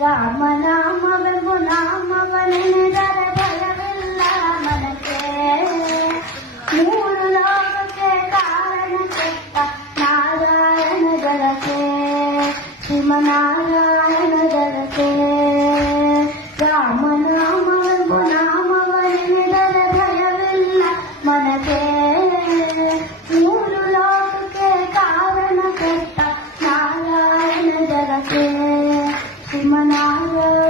ರಾಮನಾಮವೆಂಬು ನಾಮವನೆನೆದರೆ ಭಯವಿಲ್ಲ ಮನಕ್ಕೆ. ಮೂರು ಲೋಕಕ್ಕೆ ಕಾರಣ ಕೆಟ್ಟ ನಾರಾಯಣ ಜಲಕ್ಕೆ, ಶ್ರೀಮನಾರಾಯಣ ಜಲಕ್ಕೆ. ರಾಮನಾಮವೆಂಬು ನಾಮವನೆನೆದರೆ ಭಯವಿಲ್ಲ ಮನಕ್ಕೆ. ಮೂರು ಲೋಕಕ್ಕೆ ಕಾರಣ ಕೆಟ್ಟ ನಾರಾಯಣ ಜಲಕ್ಕೆ, ಶ್ರೀಮನಾರಾಯಣ